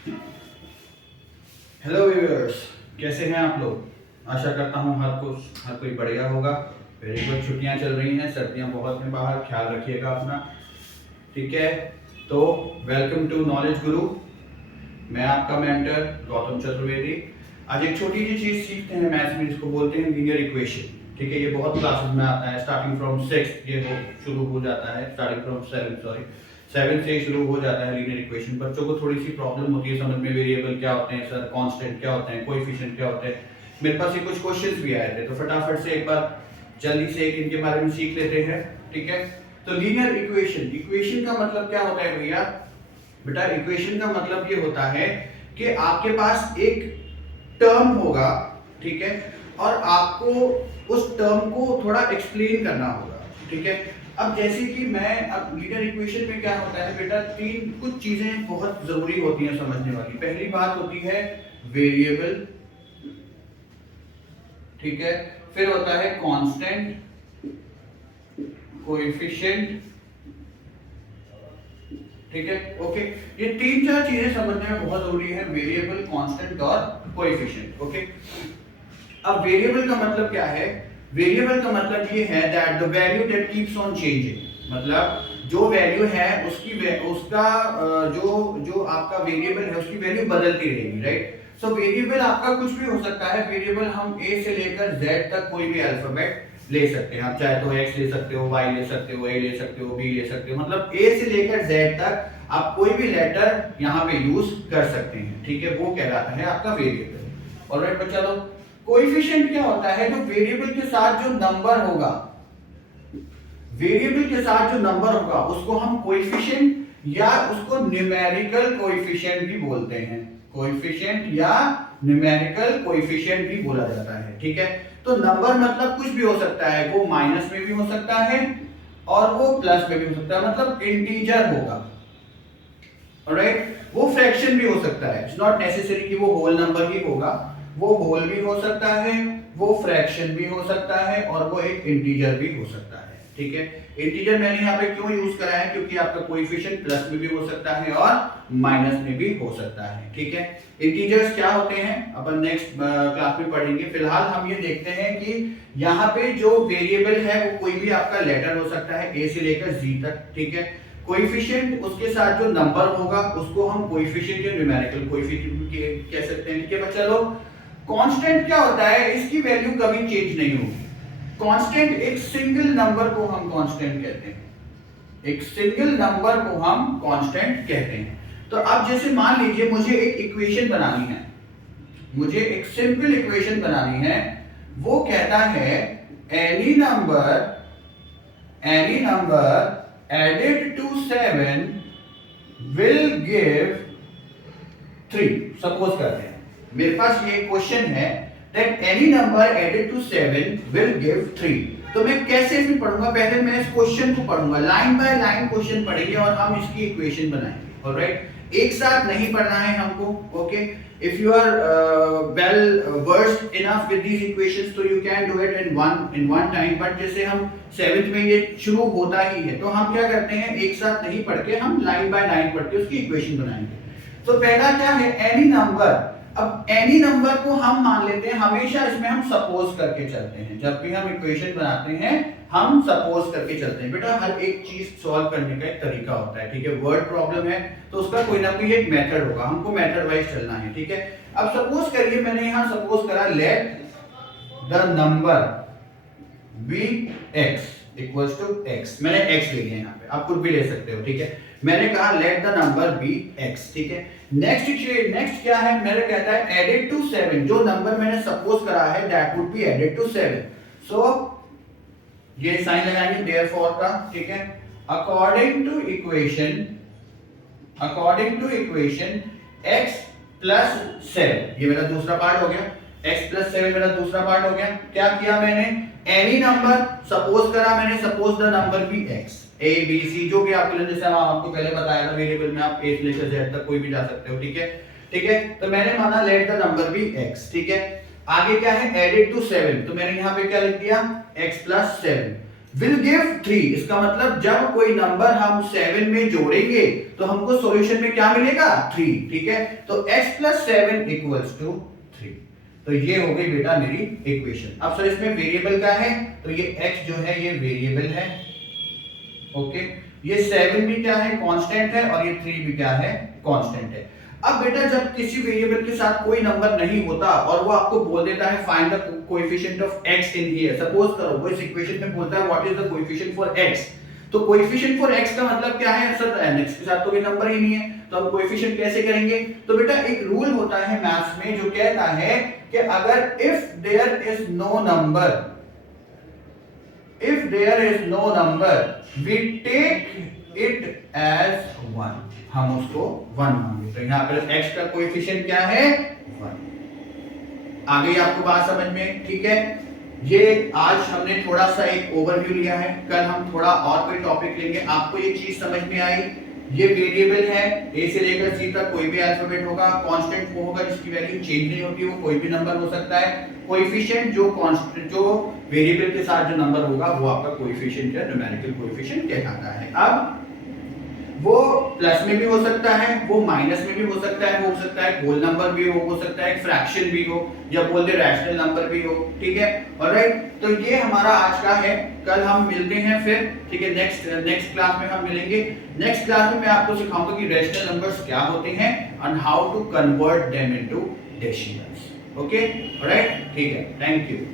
Hello viewers, कैसे हैं आप लोग। आशा करता हूँ हर कोई बढ़िया होगा। Very good. छुट्टियां चल रही हैं, सर्दियां बहुत हैं बाहर, ख्याल रखिएगा अपना। ठीक है, तो वेलकम टू नॉलेज गुरु। मैं आपका मेंटर गौतम चतुर्वेदी। आज एक छोटी सी चीज सीखते हैं मैथ्स में, जिसको बोलते हैं लीनियर इक्वेशन। ठीक है, ये बहुत क्लासेस में आता है, स्टार्टिंग फ्रॉम 6 ये शुरू हो जाता है, स्टार्टिंग फ्रॉम 7 से शुरू हो जाता है लीनियर इक्वेशन। बच्चों को थोड़ी सी प्रॉब्लम होती है समझ में, वेरिएबल क्या होते हैं सर, कांस्टेंट क्या होते हैं, कोएफिशिएंट क्या होते हैं। मेरे पास ये कुछ क्वेश्चंस भी आए थे, तो फटाफट से एक बार जल्दी से एक इनके बारे में सीख लेते हैं। ठीक है, तो लीनियर इक्वेशन, इक्वेशन का मतलब क्या होता है भैया। बेटा इक्वेशन का मतलब ये होता है कि आपके पास एक टर्म होगा, ठीक है, और आपको उस टर्म को थोड़ा एक्सप्लेन करना होगा। ठीक है, अब जैसे कि अब लीनियर इक्वेशन में क्या होता है बेटा, तीन कुछ चीजें बहुत जरूरी होती हैं समझने वाली। पहली बात होती है वेरिएबल, ठीक है, फिर होता है कांस्टेंट, कोएफिशिएंट, ठीक है, ओके। ये तीन चार चीजें समझने में बहुत जरूरी है, वेरिएबल, कांस्टेंट और कोएफिशिएंट। ओके, अब वेरिएबल का मतलब क्या है। वेरिएबल का मतलब ये है that the value that keeps on changing, मतलब जो वैल्यू है उसका जो जो आपका वेरिएबल है उसकी वैल्यू बदलती रहेगी, राइट। सो वेरिएबल आपका कुछ भी हो सकता है। वेरिएबल हम ए से लेकर जेड तक कोई भी अल्फाबेट ले सकते हैं। आप चाहे तो एक्स ले सकते हो, वाई ले सकते हो, ए ले सकते हो, बी ले सकते हो, मतलब ए से लेकर जेड तक आप कोई भी लेटर यहाँ पे यूज कर सकते हैं। ठीक है, वो कहलाता है आपका वेरिएबल। ऑलराइट बच्चा लोग, कोएफिशिएंट क्या होता है, जो वेरिएबल के साथ जो नंबर होगा, वेरिएबल के साथ जो नंबर होगा उसको हम कोएफिशिएंट या उसको न्यूमेरिकल कोएफिशिएंट भी बोलते हैं। कोएफिशिएंट या न्यूमेरिकल कोएफिशिएंट भी बोला जाता है। ठीक है, तो नंबर मतलब कुछ भी हो सकता है, वो माइनस में भी हो सकता है और वो प्लस में भी हो सकता है, मतलब इंटीजर होगा। ऑलराइट, वो फ्रैक्शन भी हो सकता है, इट्स नॉट नेसेसरी कि वो होल नंबर ही होगा, वो होल भी हो सकता है, वो फ्रैक्शन भी हो सकता है और वो एक इंटीजर भी हो सकता है। ठीक है, इंटीजर मैंने यहाँ पे क्यों यूज करा है, क्योंकि आपका कोएफिशिएंट प्लस में भी हो सकता है और माइनस में भी हो सकता है। ठीक है, इंटीजर्स क्या होते हैं अपन नेक्स्ट क्लास में पढ़ेंगे। फिलहाल हम ये देखते हैं कि यहाँ पे जो वेरिएबल है वो कोई भी आपका लेटर हो सकता है, ए से लेकर जी तक। ठीक है, कोएफिशिएंट उसके साथ जो नंबर होगा उसको हम कोएफिशिएंट या न्यूमेरिकल कोएफिशिएंट कह सकते हैं। ठीक है बच्चा लोग, कांस्टेंट क्या होता है, इसकी वैल्यू कभी चेंज नहीं होगी। कांस्टेंट एक सिंगल नंबर को हम कांस्टेंट कहते हैं, एक सिंगल नंबर को हम कांस्टेंट कहते हैं। तो अब जैसे मान लीजिए मुझे एक इक्वेशन बनानी है, मुझे एक सिंपल इक्वेशन बनानी है, वो कहता है any number added to 7 will give 3। Suppose करते हैं मेरे पास ये क्वेश्चन है that any number added to 7 will give 3। तो मैं कैसे इसमें पढ़ूंगा, पहले मैं इस क्वेश्चन को पढ़ूंगा, लाइन बाय लाइन क्वेश्चन पढ़ेंगे और हम इसकी इक्वेशन बनाएंगे। ऑलराइट, एक साथ नहीं पढ़ना है हमको। Okay, if you are well versed enough with these equations तो you can do it in one time, but जैसे हम 7th में ये शुरू होता ही है तो हम क्या करते हैं, एक साथ नहीं पढ़ के हम लाइन बाय लाइन पढ़ के उसकी इक्वेशन बनाएंगे। तो पहला क्या है, एनी नंबर। अब एनी नंबर को हम मान लेते हैं, हमेशा इसमें हम सपोज करके चलते हैं, जब भी हम इक्वेशन बनाते हैं हम सपोज करके चलते हैं। बेटा हर एक चीज सॉल्व करने का एक तरीका होता है। ठीक है, वर्ड प्रॉब्लम है तो उसका कोई ना कोई एक मेथड होगा, हमको मेथड वाइज चलना है। ठीक है, अब सपोज करिए, मैंने यहां सपोज करा let the number be x equals to x, मैंने एक्स ले लिया यहाँ पे, आप कुछ भी ले सकते हो। ठीक है, मैंने कहा let the number be x. ठीक है, नेक्स्ट क्या है, मैंने कहता है एडेड टू 7, जो नंबर मैंने सपोज करा है that would be added to 7। So ये साइन लगाएंगे देयरफॉर का। ठीक है, according to equation x plus 7, ये मेरा दूसरा पार्ट हो गया, x प्लस 7 मेरा दूसरा पार्ट हो गया। क्या किया मैंने, एनी नंबर सपोज करा मैंने, suppose the number be x, a b c, जो कि आपके लिए जैसे आपको पहले बताया था वेरिएबल में आप a से लेकर z तक कोई भी जा सकते हो। ठीक है, तो मैंने माना let the number be x। ठीक है, आगे क्या है, एडेड टू 7, तो मैंने यहाँ पे क्या लिख दिया x प्लस 7। विल गिव 3, इसका मतलब जब कोई नंबर हम 7 में जोड़ेंगे तो हमको सॉल्यूशन में क्या मिलेगा 3, ठीक है। तो x प्लस 7 इक्वल्स टू 3। तो ये हो गई बेटा मेरी इक्वेशन। अब सर इसमें वेरिएबल क्या है, तो ये x जो है ये वेरिएबल है, ओके। ये 7 भी क्या है कांस्टेंट है, और ये 3 भी क्या है कांस्टेंट है। अब बेटा जब किसी वेरिएबल के साथ कोई नंबर नहीं होता और वो आपको बोल देता है find the coefficient of x in here, suppose करो वो इस इक्वेशन में बोलता है what is the coefficient for x, तो कोएफिशिएंट फॉर x का मतलब क्या है सर, x के साथ तो कोई नंबर ही नहीं है, तो हम कोएफिशिएंट कैसे करेंगे। तो बेटा एक रूल होता है मैथ्स में जो कहता है कि अगर if there is no number, if there is no number we take it as 1, हम उसको 1 मानेंगे। तो यहाँ पर x का कोएफिशिएंट क्या है 1। आ गई आपको बात समझ में, ठीक है। ये आज हमने थोड़ा सा एक ओवरव्यू लिया है, कल हम थोड़ा और कोई टॉपिक लेंगे। आपको ये चीज समझ में आई, ये वेरिएबल है, ए से लेकर सी तक कोई भी अल्फाबेट होगा, कांस्टेंट वो होगा जिसकी वैल्यू चेंज नहीं होती, वो कोई भी नंबर हो सकता है। कोएफिशिएंट जो कांस्टेंट जो वेरिएबल के साथ जो नंबर होगा वो आपका कोएफिशिएंट या न्यूमेरिकल कोएफिशिएंट कहलाता है। अब वो प्लस में भी हो सकता है, वो माइनस में भी हो सकता है, वो हो सकता है होल नंबर भी हो सकता है एक फ्रैक्शन भी हो, या बोल दे रैशनल नंबर भी हो, ठीक है। ऑलराइट, तो ये हमारा आज का है, कल हम मिलते हैं फिर, ठीक है। नेक्स्ट क्लास में हम मिलेंगे। नेक्स्ट क्लास में मैं आपको सिखाऊंगा कि रैशनल नंबर्स क्या होते हैं and how to convert them into decimals, okay. Alright, ठीक है, थैंक यू।